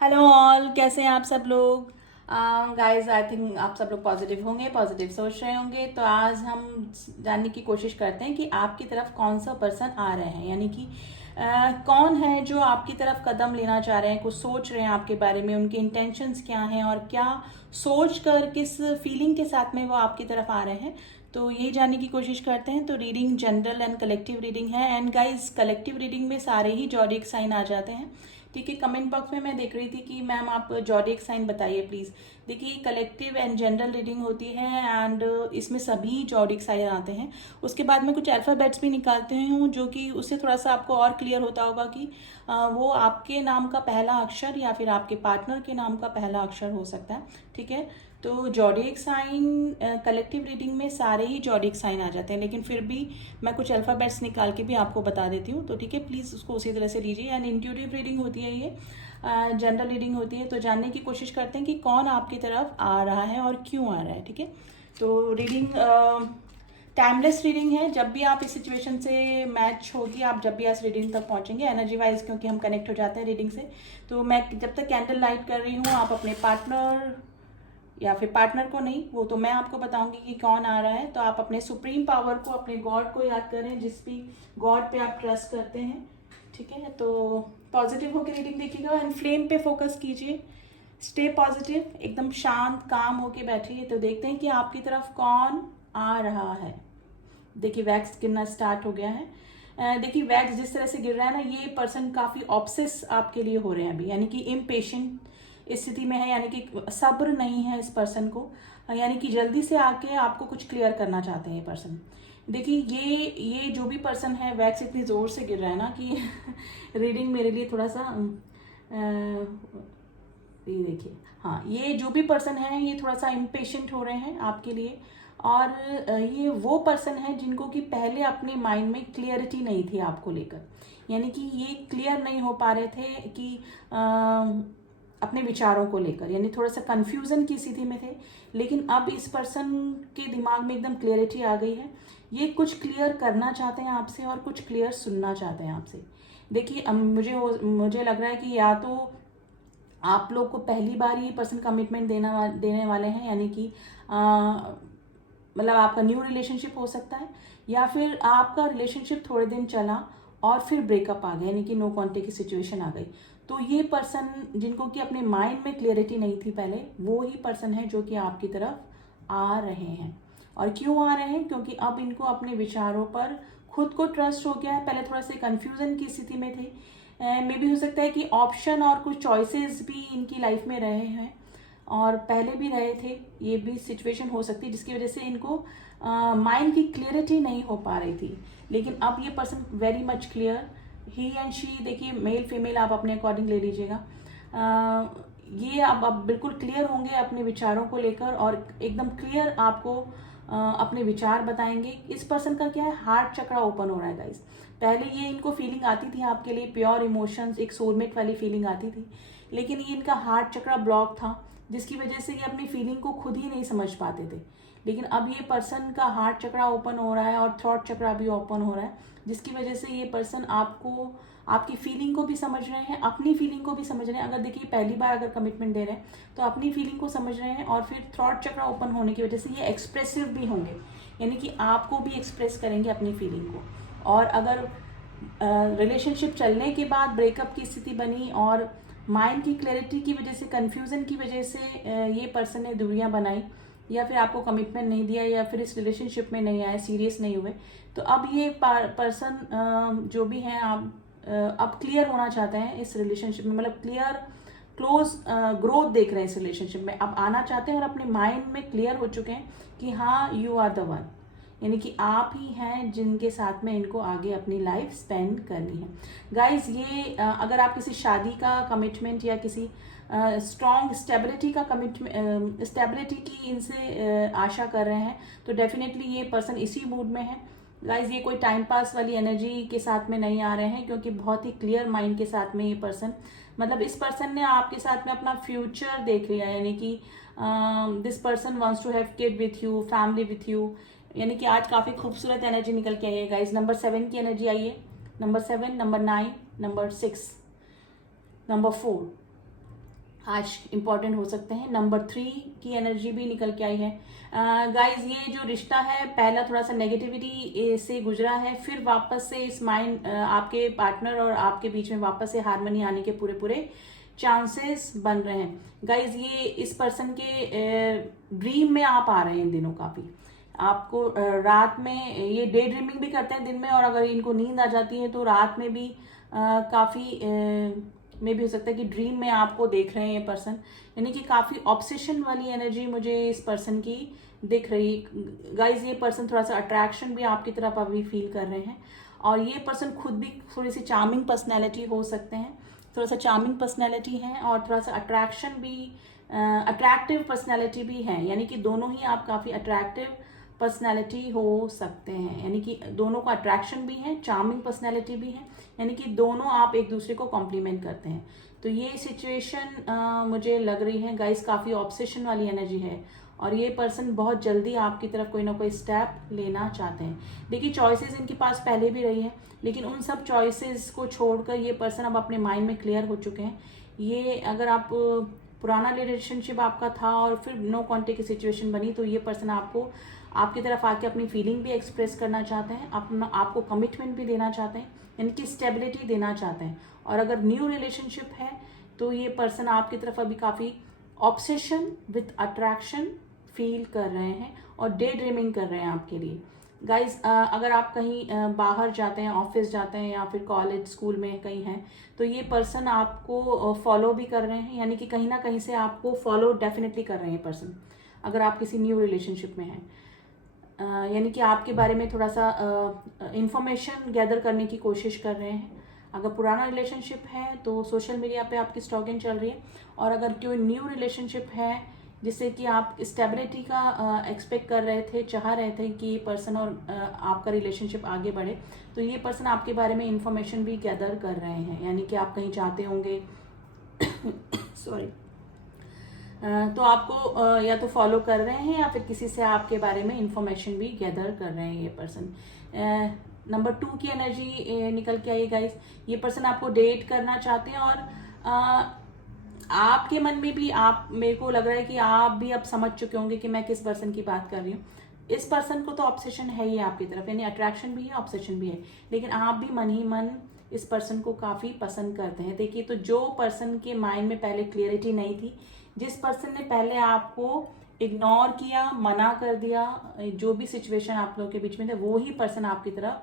Hello all, कैसे हैं आप सब लोग। गाइस, आई थिंक आप सब लोग पॉजिटिव होंगे, पॉजिटिव सोच रहे होंगे। तो आज हम जानने की कोशिश करते हैं कि आपकी तरफ कौन सा पर्सन आ रहे हैं, यानी कि कौन है जो आपकी तरफ कदम लेना चाह रहे हैं, कुछ सोच रहे हैं आपके बारे में, उनके इंटेंशंस क्या हैं और क्या सोच कर, किस फीलिंग के साथ में वो आपकी तरफ आ रहे हैं। तो यही जानने की कोशिश करते हैं। तो reading general and collective reading है। एंड गाइस, कलेक्टिव रीडिंग में सारे ही जॉडिक साइन आ जाते हैं। ठीक है, कमेंट बॉक्स में मैं देख रही थी कि मैम आप जॉडिक साइन बताइए प्लीज़। देखिए, कलेक्टिव एंड जनरल रीडिंग होती है एंड इसमें सभी जॉडिक साइन आते हैं। उसके बाद में कुछ अल्फ़ाबेट्स भी निकालते हैं जो कि उससे थोड़ा सा आपको और क्लियर होता होगा कि वो आपके नाम का पहला अक्षर या फिर आपके पार्टनर के नाम का पहला अक्षर हो सकता है। ठीक है, तो जॉडिक साइन कलेक्टिव रीडिंग में सारे ही जॉडिक साइन आ जाते हैं, लेकिन फिर भी मैं कुछ अल्फ़ाबेट्स निकाल के भी आपको बता देती हूँ। तो ठीक है, प्लीज़ उसको उसी तरह से लीजिए। एंड इंट्यूटिव रीडिंग होती है, ये जनरल रीडिंग होती है। तो जानने की कोशिश करते हैं कि कौन आपकी तरफ आ रहा है और क्यों आ रहा है। ठीक है, तो रीडिंग टाइमलेस रीडिंग है। जब भी आप इस सिचुएशन से मैच होगी, आप जब भी इस रीडिंग तक पहुंचेंगे एनर्जी वाइज, क्योंकि हम कनेक्ट हो जाते हैं रीडिंग से। तो मैं जब तक कैंडल लाइट कर रही हूँ, आप अपने पार्टनर या फिर पार्टनर को नहीं, वो तो मैं आपको बताऊंगी कि कौन आ रहा है। तो आप अपने सुप्रीम पावर को, अपने गॉड को याद करें, जिस भी गॉड पे आप ट्रस्ट करते हैं। ठीक है, तो पॉजिटिव होकर रीडिंग देखिएगा एंड फ्लेम पे फोकस कीजिए। स्टे पॉजिटिव, एकदम शांत काम होके बैठिए। तो देखते हैं कि आपकी तरफ कौन आ रहा है। देखिए, वैक्स गिरना स्टार्ट हो गया है। देखिए, वैक्स जिस तरह से गिर रहा है ना, ये पर्सन काफ़ी ऑब्सेस आपके लिए हो रहे हैं अभी, यानी कि इम्पेशेंट स्थिति में है, यानी कि सब्र नहीं है इस पर्सन को, यानी कि जल्दी से आके आपको कुछ क्लियर करना चाहते हैं ये पर्सन। देखिए, ये जो भी पर्सन है, वैक्स इतनी ज़ोर से गिर रहा है ना कि रीडिंग मेरे लिए थोड़ा सा ये देखिए, हाँ, ये जो भी पर्सन है ये थोड़ा सा इम्पेशेंट हो रहे हैं आपके लिए। और ये वो पर्सन है जिनको कि पहले अपने माइंड में क्लियरिटी नहीं थी आपको लेकर, यानी कि ये क्लियर नहीं हो पा रहे थे कि अपने विचारों को लेकर, यानी थोड़ा सा कंफ्यूजन की स्थिति में थे। लेकिन अब इस पर्सन के दिमाग में एकदम क्लियरिटी आ गई है। ये कुछ क्लियर करना चाहते हैं आपसे और कुछ क्लियर सुनना चाहते हैं आपसे। देखिए, अब मुझे लग रहा है कि या तो आप लोग को पहली बार ये पर्सन कमिटमेंट देने वाले हैं, यानी कि मतलब आपका न्यू रिलेशनशिप हो सकता है, या फिर आपका रिलेशनशिप थोड़े दिन चला और फिर ब्रेकअप आ गया, यानी कि नो कॉन्टेक्ट की सिचुएशन आ गई। तो ये पर्सन जिनको कि अपने माइंड में क्लियरिटी नहीं थी पहले, वो ही पर्सन है जो कि आपकी तरफ आ रहे हैं। और क्यों आ रहे हैं? क्योंकि अब इनको अपने विचारों पर खुद को ट्रस्ट हो गया है। पहले थोड़ा सा कंफ्यूजन की स्थिति में थे। मे भी हो सकता है कि ऑप्शन और कुछ चॉइसेस भी इनकी लाइफ में रहे हैं और पहले भी रहे थे। ये भी सिचुएशन हो सकती है जिसकी वजह से इनको माइंड की क्लियरिटी नहीं हो पा रही थी। लेकिन अब ये person very much clear, he and she, देखिए मेल फीमेल आप अपने अकॉर्डिंग ले लीजिएगा। ये अब बिल्कुल क्लियर होंगे अपने विचारों को लेकर और एकदम क्लियर आपको अपने विचार बताएंगे। इस पर्सन का क्या है, हार्ट चक्रा ओपन हो रहा है गाइस। पहले ये इनको फीलिंग आती थी आपके लिए, प्योर इमोशंस, एक सोलमेट वाली फीलिंग आती थी, लेकिन ये इनका हार्ट चक्रा ब्लॉक था, जिसकी वजह से ये अपनी फीलिंग को खुद ही नहीं समझ पाते थे। लेकिन अब ये पर्सन का हार्ट चक्रा ओपन हो रहा है और थ्रॉट चक्रा भी ओपन हो रहा है, जिसकी वजह से ये पर्सन आपको, आपकी फीलिंग को भी समझ रहे हैं, अपनी फीलिंग को भी समझ रहे हैं। अगर देखिए, पहली बार अगर कमिटमेंट दे रहे हैं तो अपनी फीलिंग को समझ रहे हैं, और फिर थ्रॉट चक्रा ओपन होने की वजह से ये एक्सप्रेसिव भी होंगे, यानी कि आपको भी एक्सप्रेस करेंगे अपनी फीलिंग को। और अगर रिलेशनशिप चलने के बाद ब्रेकअप की स्थिति बनी और माइंड की क्लैरिटी की वजह से, कन्फ्यूज़न की वजह से ये पर्सन ने दूरियां बनाई, या फिर आपको कमिटमेंट नहीं दिया, या फिर इस रिलेशनशिप में नहीं आए, सीरियस नहीं हुए, तो अब ये पर्सन जो भी हैं, आप अब क्लियर होना चाहते हैं इस रिलेशनशिप में, मतलब क्लियर क्लोज ग्रोथ देख रहे हैं इस रिलेशनशिप में, अब आना चाहते हैं और अपने माइंड में क्लियर हो चुके हैं कि हाँ, यू आर द वन, यानी कि आप ही हैं जिनके साथ में इनको आगे अपनी लाइफ स्पेंड करनी है। गाइज, ये अगर आप किसी शादी का कमिटमेंट या किसी स्ट्रॉन्ग स्टेबिलिटी का कमिटमेंट, स्टेबिलिटी की इनसे आशा कर रहे हैं, तो डेफिनेटली ये पर्सन इसी मूड में है। गाइज, ये कोई टाइम पास वाली एनर्जी के साथ में नहीं आ रहे हैं, क्योंकि बहुत ही क्लियर माइंड के साथ में ये पर्सन, मतलब इस पर्सन ने आपके साथ में अपना फ्यूचर देख लिया, यानी कि this person wants to have kid with you, family with you, यानी कि आज काफ़ी खूबसूरत एनर्जी निकल के आई है गाइज। नंबर 7 की एनर्जी आई है, नंबर 7, नंबर 9, नंबर 6, नंबर 4, आज इम्पॉर्टेंट हो सकते हैं। नंबर 3 की एनर्जी भी निकल के आई है। गाइज ये जो रिश्ता है पहला थोड़ा सा नेगेटिविटी से गुजरा है, फिर वापस से इस माइंड आपके पार्टनर और आपके बीच में वापस से हार्मनी आने के पूरे पूरे चांसेस बन रहे हैं। गाइज ये इस पर्सन के ड्रीम में आप आ रहे हैं इन दिनों काफी। आपको रात में ये डे ड्रीमिंग भी करते हैं दिन में, और अगर इनको नींद आ जाती है तो रात में भी काफी में भी हो सकता है कि ड्रीम में आपको देख रहे हैं ये पर्सन। यानी कि काफी ऑब्सेशन वाली एनर्जी मुझे इस पर्सन की दिख रही। गाइज ये पर्सन थोड़ा सा अट्रैक्शन भी आपकी तरफ अभी फील कर रहे हैं, और ये पर्सन खुद भी थोड़ी सी चार्मिंग पर्सनैलिटी हो सकते हैं, थोड़ा सा चार्मिंग पर्सनैलिटी है और थोड़ा सा अट्रैक्शन भी अट्रैक्टिव पर्सनैलिटी भी है। यानी कि दोनों ही आप काफी अट्रैक्टिव पर्सनैलिटी हो सकते हैं, यानी कि दोनों का अट्रैक्शन भी है, चार्मिंग पर्सनैलिटी भी है, यानी कि दोनों आप एक दूसरे को कॉम्प्लीमेंट करते हैं। तो ये सिचुएशन मुझे लग रही है गाइस काफी ऑब्सेशन वाली एनर्जी है, और ये पर्सन बहुत जल्दी आपकी तरफ कोई ना कोई स्टेप लेना चाहते हैं। देखिए चॉइसेस इनके पास पहले भी रही है, लेकिन उन सब चॉइसेस को छोड़कर ये पर्सन अब अपने माइंड में क्लियर हो चुके हैं। ये अगर आप पुराना रिलेशनशिप आपका था और फिर नो कॉन्टेक्ट की सिचुएशन बनी, तो ये पर्सन आपको आपकी तरफ आके अपनी फीलिंग भी एक्सप्रेस करना चाहते हैं, अपना आपको कमिटमेंट भी देना चाहते हैं, यानी कि स्टेबिलिटी देना चाहते हैं। और अगर न्यू रिलेशनशिप है तो ये पर्सन आपकी तरफ अभी काफ़ी ऑब्सेशन विथ अट्रैक्शन फील कर रहे हैं और डे ड्रीमिंग कर रहे हैं आपके लिए। गाइज अगर आप कहीं बाहर जाते हैं, ऑफिस जाते हैं या फिर कॉलेज स्कूल में कहीं हैं, तो ये पर्सन आपको फॉलो भी कर रहे हैं, यानी कि कहीं ना कहीं से आपको फॉलो डेफिनेटली कर रहे हैं पर्सन, अगर आप किसी न्यू रिलेशनशिप में हैं। यानी कि आपके बारे में थोड़ा सा इंफॉर्मेशन गैदर करने की कोशिश कर रहे हैं। अगर पुराना रिलेशनशिप है तो सोशल मीडिया पे आपकी स्टॉकिंग चल रही है, और अगर कोई न्यू रिलेशनशिप है जिससे कि आप स्टेबिलिटी का एक्सपेक्ट कर रहे थे, चाह रहे थे कि ये पर्सन और आपका रिलेशनशिप आगे बढ़े, तो ये पर्सन आपके बारे में इंफॉर्मेशन भी गैदर कर रहे हैं। यानी कि आप कहीं जाते होंगे सॉरी तो आपको या तो फॉलो कर रहे हैं या फिर किसी से आपके बारे में इंफॉर्मेशन भी गैदर कर रहे हैं ये पर्सन। नंबर 2 की एनर्जी निकल के आई गाइस। ये पर्सन आपको डेट करना चाहते हैं, और आपके मन में भी आप, मेरे को लग रहा है कि आप भी अब समझ चुके होंगे कि मैं किस पर्सन की बात कर रही हूँ। इस पर्सन को तो ऑब्सेशन है ही आपकी तरफ, यानी अट्रैक्शन भी है, ऑब्सेशन भी है, लेकिन आप भी मन ही मन इस पर्सन को काफी पसंद करते हैं। देखिए तो जो पर्सन के माइंड में पहले क्लियरिटी नहीं थी, जिस पर्सन ने पहले आपको इग्नोर किया, मना कर दिया, जो भी सिचुएशन आप लोगों के बीच में थे, वो ही पर्सन आपकी तरफ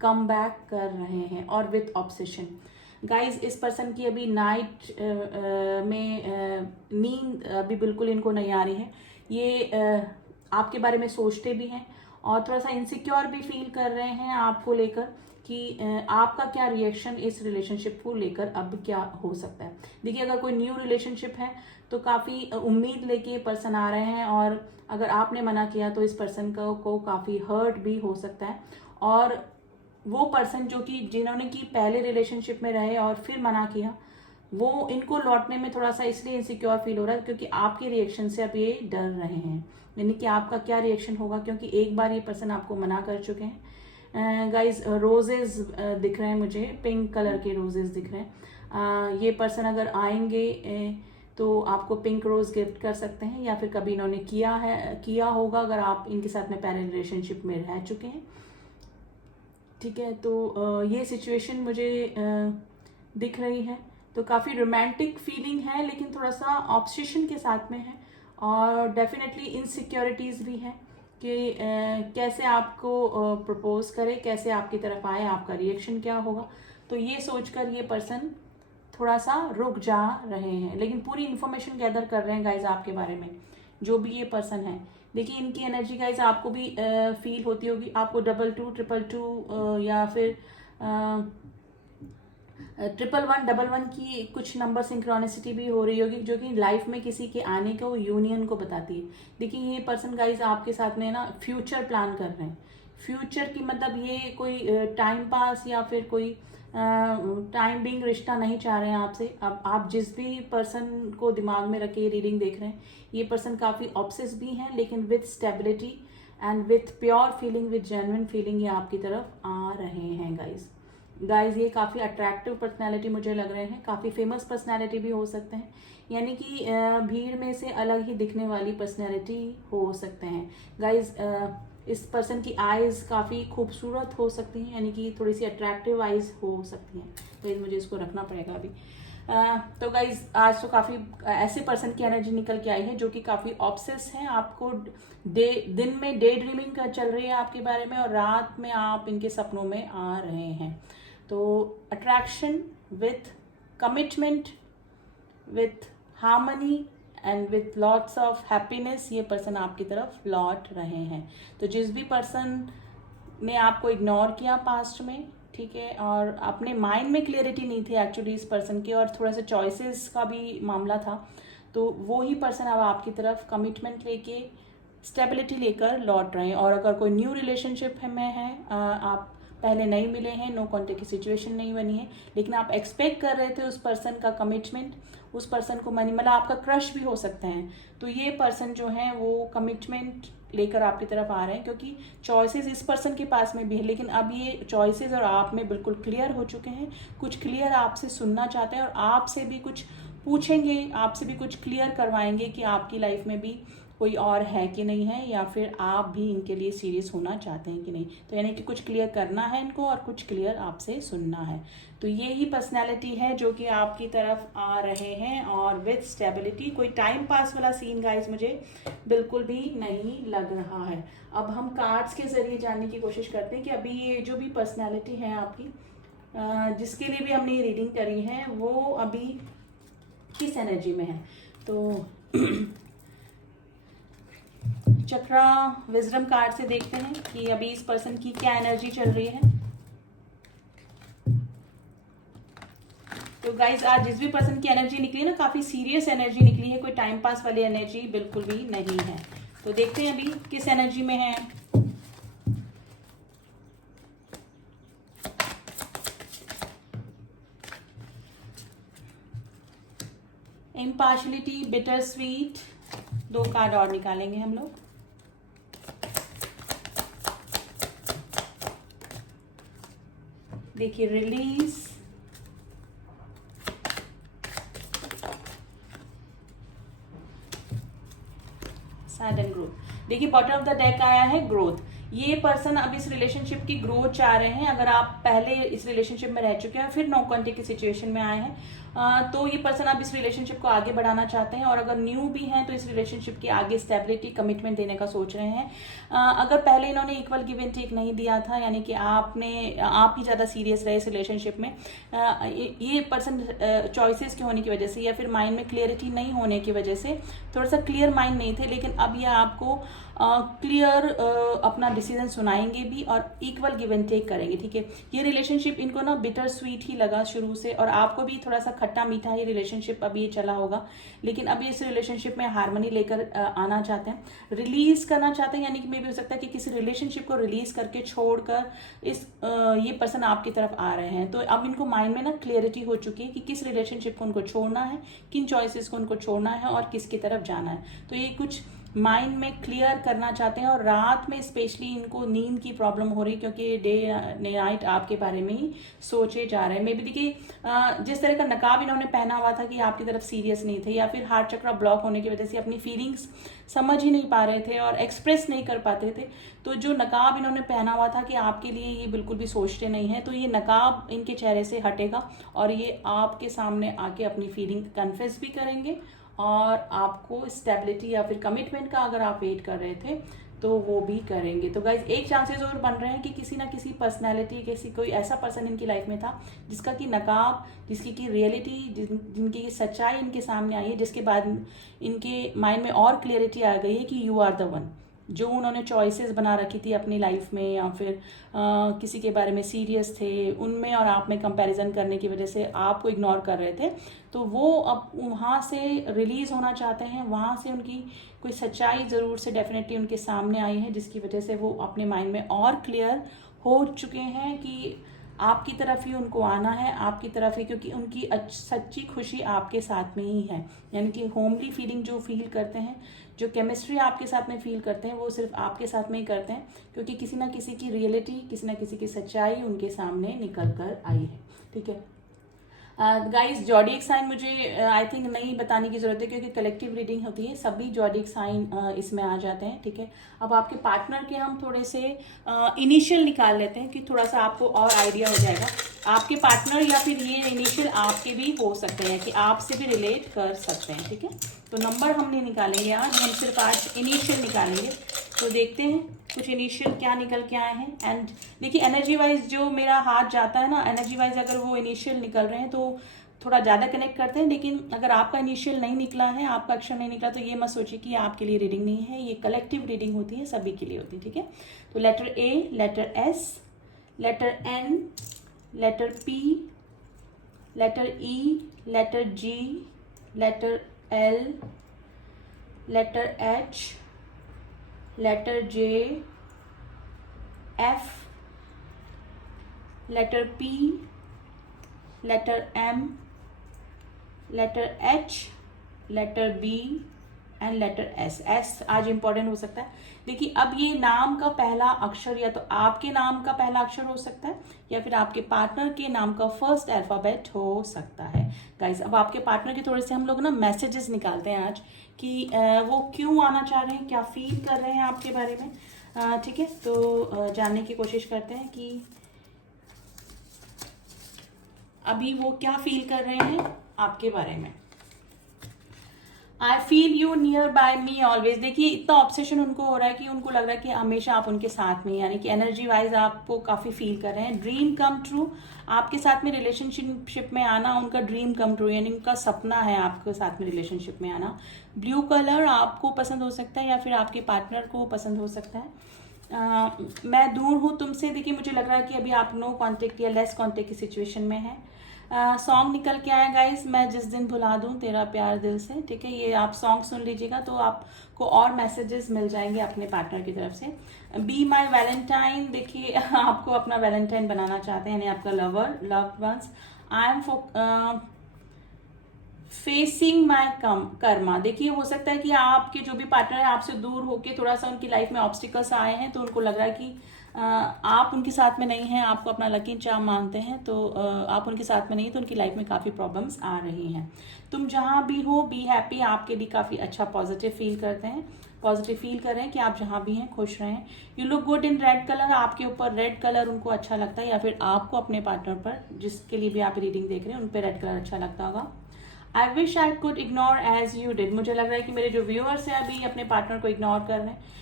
कम बैक कर रहे हैं और विथ ऑब्सेशन। गाइज इस पर्सन की अभी नाइट में नींद अभी बिल्कुल इनको नहीं आ रही है। ये आपके बारे में सोचते भी हैं और थोड़ा सा इनसिक्योर भी फील कर रहे हैं आपको लेकर कि आपका क्या रिएक्शन इस रिलेशनशिप को लेकर अब क्या हो सकता है। देखिए अगर कोई न्यू रिलेशनशिप है तो काफ़ी उम्मीद लेके पर्सन आ रहे हैं, और अगर आपने मना किया तो इस पर्सन को काफ़ी हर्ट भी हो सकता है। और वो पर्सन जो कि जिन्होंने कि पहले रिलेशनशिप में रहे और फिर मना किया, वो इनको लौटने में थोड़ा सा इसलिए इनसिक्योर फील हो रहा है क्योंकि आपके रिएक्शन से अब ये डर रहे हैं, यानी कि आपका क्या रिएक्शन होगा, क्योंकि एक बार ये पर्सन आपको मना कर चुके हैं। गाइज रोजेज दिख रहे हैं मुझे, पिंक कलर के रोजेज दिख रहे हैं। ये पर्सन अगर आएंगे तो आपको पिंक रोज गिफ्ट कर सकते हैं, या फिर कभी इन्होंने किया होगा अगर आप इनके साथ में पहले रिलेशनशिप में रह चुके हैं। ठीक है, तो ये सिचुएशन मुझे दिख रही है। तो काफ़ी रोमांटिक फीलिंग है, लेकिन थोड़ा सा ऑब्सेशन के साथ में है, और डेफिनेटली इनसिक्योरिटीज़ भी हैं कि कैसे आपको प्रपोज करे, कैसे आपकी तरफ आए, आपका रिएक्शन क्या होगा। तो ये सोचकर ये पर्सन थोड़ा सा रुक जा रहे हैं, लेकिन पूरी इन्फॉर्मेशन गैदर कर रहे हैं गाइज आपके बारे में, जो भी ये पर्सन है। देखिए इनकी एनर्जी गाइज आपको भी फील होती होगी, आपको 22 222 या फिर 111 की कुछ नंबर सिंक्रोनिसिटी भी हो रही होगी, जो कि लाइफ में किसी के आने को, यूनियन को बताती है। देखिए ये पर्सन गाइज आपके साथ में ना फ्यूचर प्लान कर रहे हैं। फ्यूचर की मतलब ये कोई टाइम पास या फिर कोई टाइम बिंग रिश्ता नहीं चाह रहे हैं आपसे। अब आप जिस भी पर्सन को दिमाग में रखे रीडिंग देख रहे हैं, ये पर्सन काफ़ी ऑब्सेस भी हैं, लेकिन with stability and with pure feeling, with genuine feeling ये आपकी तरफ आ रहे हैं गाइज। गाइज ये काफ़ी अट्रैक्टिव पर्सनैलिटी मुझे लग रहे हैं, काफ़ी फेमस पर्सनैलिटी भी हो सकते हैं, यानी कि भीड़ में से अलग ही दिखने वाली पर्सनैलिटी हो सकते हैं। गाइज इस पर्सन की आइज़ काफ़ी खूबसूरत हो सकती हैं, यानी कि थोड़ी सी अट्रैक्टिव आइज़ हो सकती हैं। तो मुझे इसको रखना पड़ेगा अभी। तो गाइज आज तो काफ़ी ऐसे पर्सन की एनर्जी निकल के आई है जो कि काफ़ी ऑब्सेस हैं, आपको दिन में डे ड्रीमिंग कर चल रही है आपके बारे में, और रात में आप इनके सपनों में आ रहे हैं। तो attraction with commitment, with harmony and with lots of happiness, ये पर्सन आपकी तरफ लौट रहे हैं। तो जिस भी पर्सन ने आपको इग्नोर किया पास्ट में, ठीक है, और अपने माइंड में क्लियरिटी नहीं थी एक्चुअली इस पर्सन की, और थोड़ा सा चॉइसेस का भी मामला था, तो वो ही पर्सन अब आपकी तरफ कमिटमेंट लेके, स्टेबिलिटी लेकर लौट रहे हैं। और अगर कोई न्यू रिलेशनशिप में है, आप पहले नहीं मिले हैं, नो कॉन्टेक्ट की सिचुएशन नहीं बनी है, लेकिन आप एक्सपेक्ट कर रहे थे उस पर्सन का कमिटमेंट, उस पर्सन को मतलब आपका क्रश भी हो सकते हैं, तो ये पर्सन जो है वो कमिटमेंट लेकर आपकी तरफ आ रहे हैं, क्योंकि चॉइसेस इस पर्सन के पास में भी है, लेकिन अब ये चॉइसेस और आप में बिल्कुल क्लियर हो चुके हैं। कुछ क्लियर आपसे सुनना चाहते हैं, और आपसे भी कुछ पूछेंगे, आपसे भी कुछ क्लियर करवाएंगे कि आपकी लाइफ में भी कोई और है कि नहीं है, या फिर आप भी इनके लिए सीरियस होना चाहते हैं कि नहीं। तो यानी कि कुछ क्लियर करना है इनको, और कुछ क्लियर आपसे सुनना है। तो ये ही पर्सनैलिटी है जो कि आपकी तरफ आ रहे हैं, और विथ स्टेबिलिटी। कोई टाइम पास वाला सीन गाइस मुझे बिल्कुल भी नहीं लग रहा है। अब हम कार्ड्स के जरिए जानने की कोशिश करते हैं कि अभी ये जो भी पर्सनैलिटी है आपकी, जिसके लिए भी हमने ये रीडिंग करी है, वो अभी किस एनर्जी में है। तो चक्रा विजडम कार्ड से देखते हैं कि अभी इस पर्सन की क्या एनर्जी चल रही है। तो गाइज आज जिस भी पर्सन की एनर्जी निकली है ना, काफी सीरियस एनर्जी निकली है, कोई टाइम पास वाली एनर्जी बिल्कुल भी नहीं है। तो देखते हैं अभी किस एनर्जी में है। इम्पार्शलिटी, बिटर स्वीट, 2 कार्ड और निकालेंगे हम लोग। देखिए रिलीज, सडन ग्रोथ। देखिए बॉटम ऑफ द डेक आया है ग्रोथ। ये पर्सन अब इस रिलेशनशिप की ग्रोथ चाह रहे हैं। अगर आप पहले इस रिलेशनशिप में रह चुके हैं, फिर नो कॉन्टेक्ट की सिचुएशन में आए हैं, तो ये पर्सन अब इस रिलेशनशिप को आगे बढ़ाना चाहते हैं। और अगर न्यू भी हैं तो इस रिलेशनशिप की आगे स्टेबिलिटी, कमिटमेंट देने का सोच रहे हैं। अगर पहले इन्होंने इक्वल गिव एंड टेक नहीं दिया था, यानी कि आप ही ज़्यादा सीरियस रहे इस रिलेशनशिप में, ये पर्सन चॉइसेस के होने की वजह से, या फिर माइंड में क्लियरिटी नहीं होने की वजह से थोड़ा सा क्लियर माइंड नहीं थे, लेकिन अब ये आपको क्लियर अपना डिसीजन सुनाएंगे भी, और इक्वल गिव एंड टेक करेंगे। ठीक है, ये रिलेशनशिप इनको ना बिटर स्वीट ही लगा शुरू से, और आपको भी थोड़ा सा खट्टा मीठा ये रिलेशनशिप अब ये चला होगा, लेकिन अब ये इस रिलेशनशिप में हार्मनी लेकर आना चाहते हैं, रिलीज करना चाहते हैं। यानी कि मे भी हो सकता है कि किसी रिलेशनशिप को रिलीज करके छोड़कर ये पर्सन आपकी तरफ आ रहे हैं। तो अब इनको माइंड में ना क्लियरिटी हो चुकी है कि किस रिलेशनशिप को उनको छोड़ना है, किन चॉइसेस को उनको छोड़ना है, और किसकी तरफ जाना है। तो ये कुछ माइंड में क्लियर करना चाहते हैं, और रात में स्पेशली इनको नींद की प्रॉब्लम हो रही, क्योंकि डे नाइट आपके बारे में ही सोचे जा रहे हैं। मे बी देखिए जिस तरह का नकाब इन्होंने पहना हुआ था कि आपकी तरफ सीरियस नहीं थे, या फिर हार्ट चक्रा ब्लॉक होने की वजह से अपनी फीलिंग्स समझ ही नहीं पा रहे थे और एक्सप्रेस नहीं कर पाते थे, तो जो नकाब इन्होंने पहना हुआ था कि आपके लिए ये बिल्कुल भी सोचते नहीं है, तो ये नकाब इनके चेहरे से हटेगा, और ये आपके सामने आके अपनी फीलिंग कन्फेस भी करेंगे, और आपको स्टेबिलिटी या फिर कमिटमेंट का अगर आप वेट कर रहे थे तो वो भी करेंगे। तो गाइज एक चांसेस और बन रहे हैं कि किसी ना किसी पर्सनैलिटी, किसी कोई ऐसा पर्सन इनकी लाइफ में था जिसका कि नकाब, जिसकी की रियलिटी, जिनकी की सच्चाई इनके सामने आई है, जिसके बाद इनके माइंड में और क्लियरिटी आ गई है कि यू आर द वन। जो उन्होंने चॉइसेस बना रखी थी अपनी लाइफ में, या फिर किसी के बारे में सीरियस थे, उनमें और आप में कंपैरिजन करने की वजह से आपको इग्नोर कर रहे थे, तो वो अब वहाँ से रिलीज होना चाहते हैं। वहाँ से उनकी कोई सच्चाई ज़रूर से डेफिनेटली उनके सामने आई है, जिसकी वजह से वो अपने माइंड में और क्लियर हो चुके हैं कि आपकी तरफ ही उनको आना है, आपकी तरफ ही, क्योंकि उनकी सच्ची खुशी आपके साथ में ही है। यानी कि होमली फीलिंग जो फील करते हैं, जो केमिस्ट्री आपके साथ में फील करते हैं वो सिर्फ आपके साथ में ही करते हैं, क्योंकि किसी ना किसी की रियलिटी, किसी ना किसी की सच्चाई उनके सामने निकल कर आई है। ठीक है गाइस, जॉडिक साइन मुझे आई थिंक नहीं बताने की जरूरत है, क्योंकि कलेक्टिव रीडिंग होती है, सभी जॉडिक साइन इसमें आ जाते हैं। ठीक है, अब आपके पार्टनर के हम थोड़े से इनिशियल निकाल लेते हैं कि थोड़ा सा आपको और आइडिया हो जाएगा। आपके पार्टनर या फिर ये इनिशियल आपके भी हो सकते हैं कि आपसे भी रिलेट कर सकते हैं। ठीक है, तो नंबर हम नहीं निकालेंगे आज, हम सिर्फ आज इनिशियल निकालेंगे। तो देखते हैं कुछ इनिशियल क्या निकल के आए हैं। एंड देखिए एनर्जी वाइज जो मेरा हाथ जाता है ना, एनर्जी वाइज अगर वो इनिशियल निकल रहे हैं तो थोड़ा ज़्यादा कनेक्ट करते हैं, लेकिन अगर आपका इनिशियल नहीं निकला है, आपका अक्षर नहीं निकला, तो ये मत सोचिए कि आपके लिए रीडिंग नहीं है, ये कलेक्टिव रीडिंग होती है, सभी के लिए होती है। ठीक है, तो letter A, letter S, letter N, letter P, letter E, letter G, letter L, letter H, letter J, F, letter P, letter M, letter H, letter B and letter S. S आज important हो सकता है। देखिए अब ये नाम का पहला अक्षर या तो आपके नाम का पहला अक्षर हो सकता है या फिर आपके पार्टनर के नाम का फर्स्ट अल्फाबेट हो सकता है। गाइस अब आपके पार्टनर के थोड़े से हम लोग ना मैसेजेस निकालते हैं आज कि वो क्यों आना चाह रहे हैं, क्या फील कर रहे हैं आपके बारे में। ठीक है, तो जानने की कोशिश करते हैं कि अभी वो क्या फील कर रहे हैं आपके बारे में। I feel you near by me always. देखिए इतना ऑब्सेशन उनको हो रहा है कि उनको लग रहा है कि हमेशा आप उनके साथ में, यानी कि एनर्जी वाइज आपको काफ़ी फील कर रहे हैं। ड्रीम कम ट्रू, आपके साथ में रिलेशनशिप में आना उनका ड्रीम कम ट्रू, यानी उनका सपना है आपके साथ में रिलेशनशिप में आना। ब्लू कलर आपको पसंद हो सकता है या फिर आपके पार्टनर को पसंद हो सकता है। मैं दूर हूँ तुमसे, देखिए मुझे लग रहा है कि अभी आप नो कॉन्टेक्ट या लेस कॉन्टेक्ट की सिचुएशन में है। सॉन्ग निकल के आया गाइस, मैं जिस दिन भुला दूं तेरा प्यार दिल से। ठीक है, ये आप सॉन्ग सुन लीजिएगा तो आपको और मैसेजेस मिल जाएंगे अपने पार्टनर की तरफ से। बी माई वैलेंटाइन, देखिए आपको अपना वैलेंटाइन बनाना चाहते हैं, यानी आपका lover, loved ones. I am facing my karma, देखिए हो सकता है कि आपके जो भी पार्टनर है आपसे दूर होके थोड़ा सा उनकी लाइफ में ऑब्स्टिकल्स आए हैं, तो उनको लग रहा है कि आप उनके साथ में नहीं हैं, आपको अपना लकी चार्म मानते हैं, तो आप उनके साथ में नहीं, तो उनकी लाइफ में काफ़ी प्रॉब्लम्स आ रही हैं। तुम जहाँ भी हो बी हैप्पी, आपके लिए काफ़ी अच्छा पॉजिटिव फील करते हैं, पॉजिटिव फील कर रहे हैं कि आप जहाँ भी हैं खुश रहें। You look good in red colour, आपके ऊपर रेड कलर उनको अच्छा लगता है, या फिर आपको अपने पार्टनर पर, जिसके लिए भी आप रीडिंग देख रहे हैं, उन पर रेड कलर अच्छा लगता होगा। I wish I could ignore as you did, मुझे लग रहा है कि मेरे जो व्यूअर्स हैं अभी अपने पार्टनर को इग्नोर कर रहे हैं,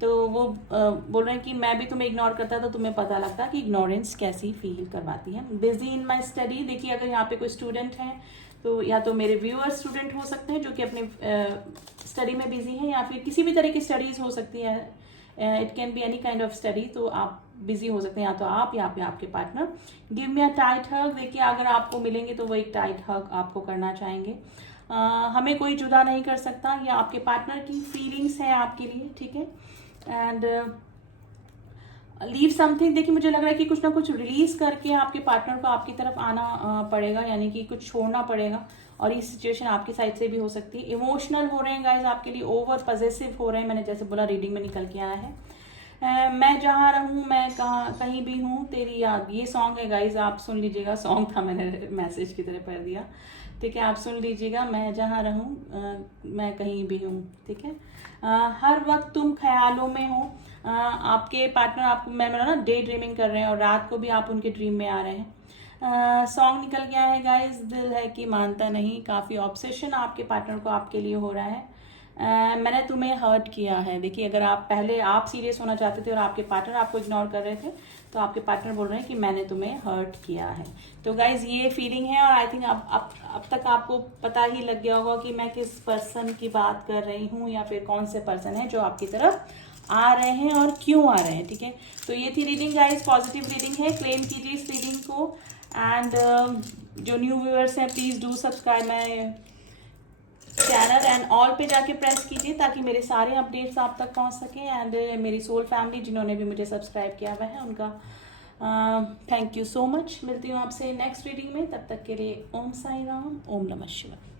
तो वो बोल रहे हैं कि मैं भी तुम्हें इग्नोर करता तो तुम्हें पता लगता कि इग्नोरेंस कैसी फील करवाती है। बिजी इन माई स्टडी, देखिए अगर यहाँ पे कोई स्टूडेंट हैं तो या तो मेरे व्यूअर्स स्टूडेंट हो सकते हैं जो कि अपने स्टडी में बिजी हैं, या फिर किसी भी तरह की स्टडीज हो सकती है, it can be any kind of study, तो आप बिजी हो सकते हैं, या तो आप या फिर आपके partner. Give me a tight hug, देखिए अगर आपको मिलेंगे तो वो एक टाइट हग आपको करना चाहेंगे। हमें कोई जुदा नहीं कर सकता, या आपके पार्टनर की फीलिंग्स है आपके लिए। ठीक है, एंड लीव समथिंग, देखिए मुझे लग रहा है कि कुछ ना कुछ रिलीज करके आपके पार्टनर को आपकी तरफ आना पड़ेगा, यानी कि कुछ छोड़ना पड़ेगा, और ये सिचुएशन आपकी साइड से भी हो सकती है। इमोशनल हो रहे हैं गाइज आपके लिए, ओवर पॉजेसिव हो रहे हैं, मैंने जैसे बोला रीडिंग में निकल के आया है। मैं जहाँ रहूँ, मैं कहीं भी हूँ तेरी याद, ये सॉन्ग है गाइज, आप सुन लीजिएगा। सॉन्ग था, मैंने मैसेज की तरह पढ़ दिया। ठीक है, आप सुन लीजिएगा। मैं जहाँ रहूँ मैं कहीं भी हूँ। ठीक है, हर वक्त तुम ख्यालों में हो, आपके पार्टनर आपको, मैं ना डे ड्रीमिंग कर रहे हैं और रात को भी आप उनके ड्रीम में आ रहे हैं। सॉन्ग निकल गया है गाइस, दिल है कि मानता नहीं, काफ़ी ऑब्सेशन आपके पार्टनर को आपके लिए हो रहा है। मैंने तुम्हें हर्ट किया है, देखिए अगर आप पहले आप सीरियस होना चाहते थे और आपके पार्टनर आपको इग्नोर कर रहे थे, तो आपके पार्टनर बोल रहे हैं कि मैंने तुम्हें हर्ट किया है। तो गाइज ये फीलिंग है, और आई थिंक अब तक आपको पता ही लग गया होगा कि मैं किस पर्सन की बात कर रही हूँ, या फिर कौन से पर्सन है जो आपकी तरफ आ रहे हैं और क्यों आ रहे हैं। ठीक है, तो ये थी रीडिंग गाइज, पॉजिटिव रीडिंग है, क्लेम कीजिए इस रीडिंग को। एंड जो न्यू व्यूअर्स हैं please do subscribe my channel and all पे जाके प्रेस कीजिए ताकि मेरे सारे अपडेट्स आप तक पहुंच सकें। एंड मेरी सोल फैमिली जिन्होंने भी मुझे सब्सक्राइब किया हुआ है उनका थैंक यू सो मच। मिलती हूँ आपसे नेक्स्ट रीडिंग में, तब तक के लिए ओम साई राम, ओम नमः शिवाय।